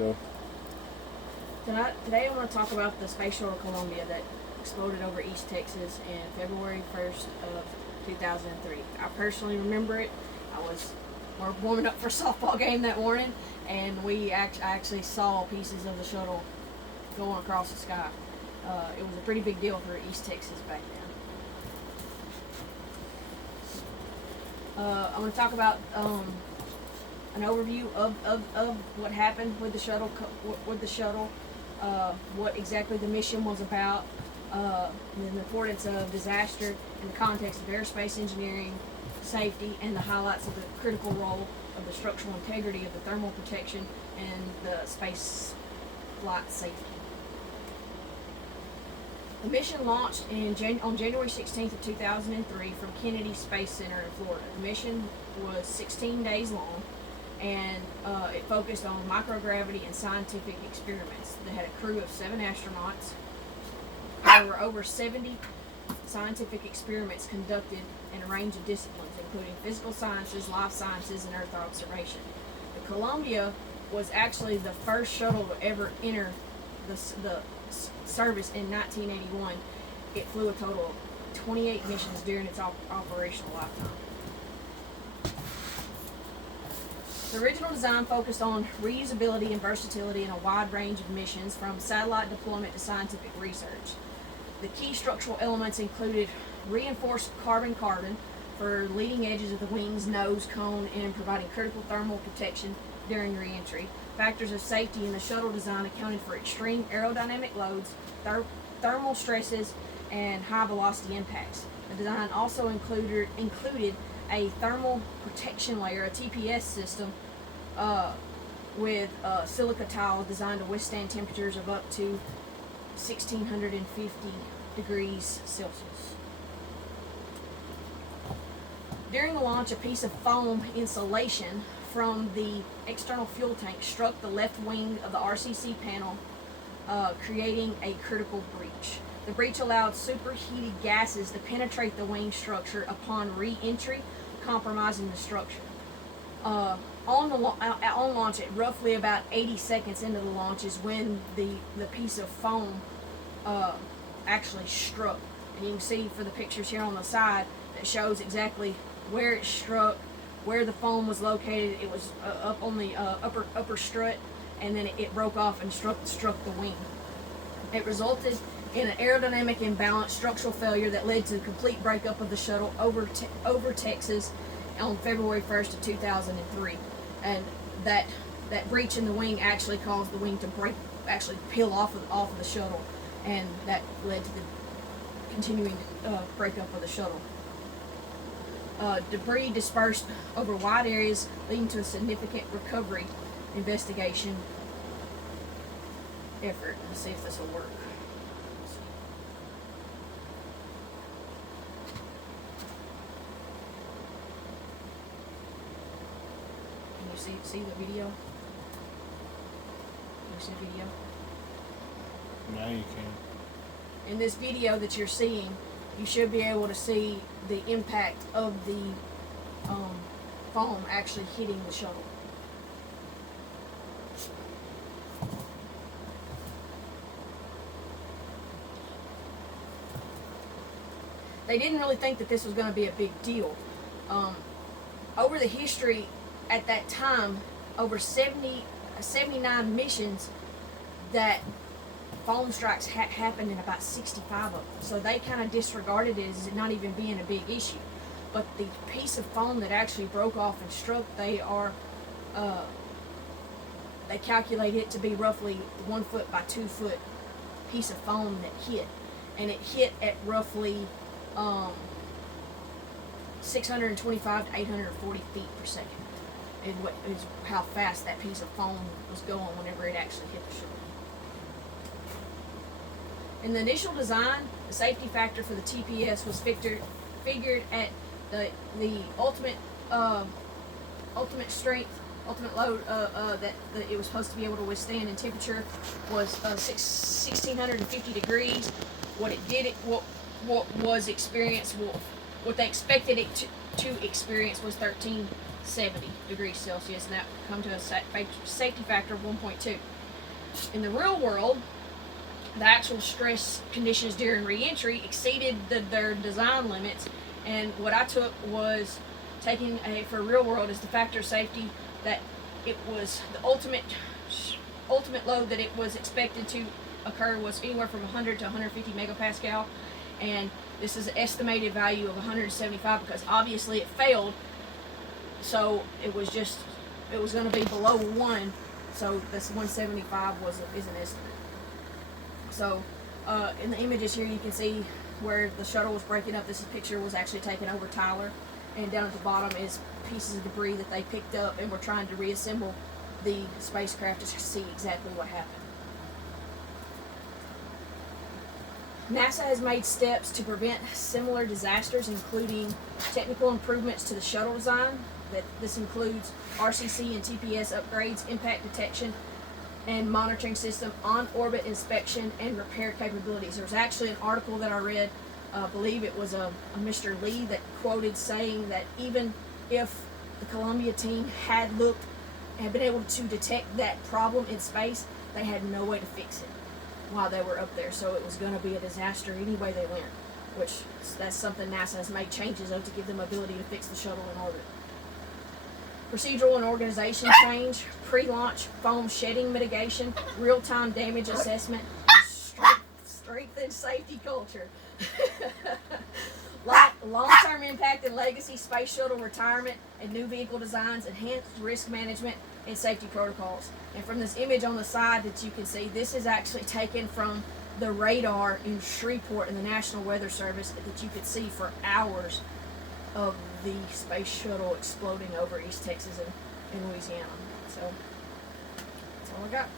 Go. Today I want to talk about the Space Shuttle Columbia that exploded over East Texas in February 1st of 2003. I personally remember it. We're warming up for a softball game that morning, and I actually saw pieces of the shuttle going across the sky. It was a pretty big deal for East Texas back then. I'm going to talk about an overview of what happened with the shuttle, what exactly the mission was about, the importance of disaster in the context of aerospace engineering, safety, and the highlights of the critical role of the structural integrity of the thermal protection and the space flight safety. The mission launched on January 16th of 2003 from Kennedy Space Center in Florida. The mission was 16 days long, and it focused on microgravity and scientific experiments. They had a crew of 7 astronauts. There were over 70 scientific experiments conducted in a range of disciplines, including physical sciences, life sciences, and Earth observation. The Columbia was actually the first shuttle to ever enter the service in 1981. It flew a total of 28 missions during its operational lifetime. The original design focused on reusability and versatility in a wide range of missions, from satellite deployment to scientific research. The key structural elements included reinforced carbon-carbon for leading edges of the wings, nose, cone, and providing critical thermal protection during re-entry. Factors of safety in the shuttle design accounted for extreme aerodynamic loads, thermal stresses, and high-velocity impacts. The design also included a thermal protection layer, a TPS system, with silica tiles designed to withstand temperatures of up to 1650 degrees Celsius. During the launch, a piece of foam insulation from the external fuel tank struck the left wing of the RCC panel, creating a critical breach. The breach allowed superheated gases to penetrate the wing structure upon re-entry, compromising the structure. On launch, at roughly about 80 seconds into the launch, is when the piece of foam actually struck. And you can see for the pictures here on the side that shows exactly where it struck, where the foam was located. It was up on the upper strut, and then it broke off and struck the wing. It resulted in an aerodynamic imbalance, structural failure that led to the complete breakup of the shuttle over Texas on February 1st of 2003. And that breach in the wing actually caused the wing to peel off of the shuttle, and that led to the continuing breakup of the shuttle. Debris dispersed over wide areas, leading to a significant recovery investigation effort. Let's see if this will work. Can you see the video? Can you see the video? Now you can. In this video that you're seeing, you should be able to see the impact of the foam actually hitting the shuttle. They didn't really think that this was going to be a big deal. Over the history at that time, over 79 missions that foam strikes happened in about 65 of them. So they kind of disregarded it as not even being a big issue. But the piece of foam that actually broke off and struck, they calculate it to be roughly 1 foot by 2 foot piece of foam that hit. And it hit at roughly 625 to 840 feet per second. Is how fast that piece of foam was going whenever it actually hit the shuttle. In the initial design, the safety factor for the TPS was figured at the ultimate strength, ultimate load that it was supposed to be able to withstand in temperature was 1650 degrees. What they expected it to experience was 13 70 degrees Celsius, and that come to a safety factor of 1.2. In the real world, the actual stress conditions during re-entry exceeded their design limits, and what I took was taking for real world is the factor of safety that it was the ultimate load that it was expected to occur was anywhere from 100 to 150 megapascal, and this is an estimated value of 175 because obviously it failed, so it was going to be below 1, so this 175 is an estimate. So in the images here you can see where the shuttle was breaking up. This picture was actually taken over Tyler, and down at the bottom is pieces of debris that they picked up, and we're trying to reassemble the spacecraft to see exactly what happened. NASA has made steps to prevent similar disasters, including technical improvements to the shuttle design. This includes RCC and TPS upgrades, impact detection and monitoring system, on-orbit inspection, and repair capabilities. There was actually an article that I read, I believe it was a Mr. Lee, that quoted saying that even if the Columbia team had been able to detect that problem in space, they had no way to fix it while they were up there. So it was going to be a disaster any way they went, which that's something NASA has made changes of to give them ability to fix the shuttle in orbit. Procedural and organization change, pre-launch foam shedding mitigation, real-time damage assessment, and strengthened safety culture. Long-term impact and legacy, space shuttle retirement and new vehicle designs, enhanced risk management and safety protocols. And from this image on the side that you can see, this is actually taken from the radar in Shreveport in the National Weather Service that you could see for hours of the space shuttle exploding over East Texas and Louisiana. So that's all I got.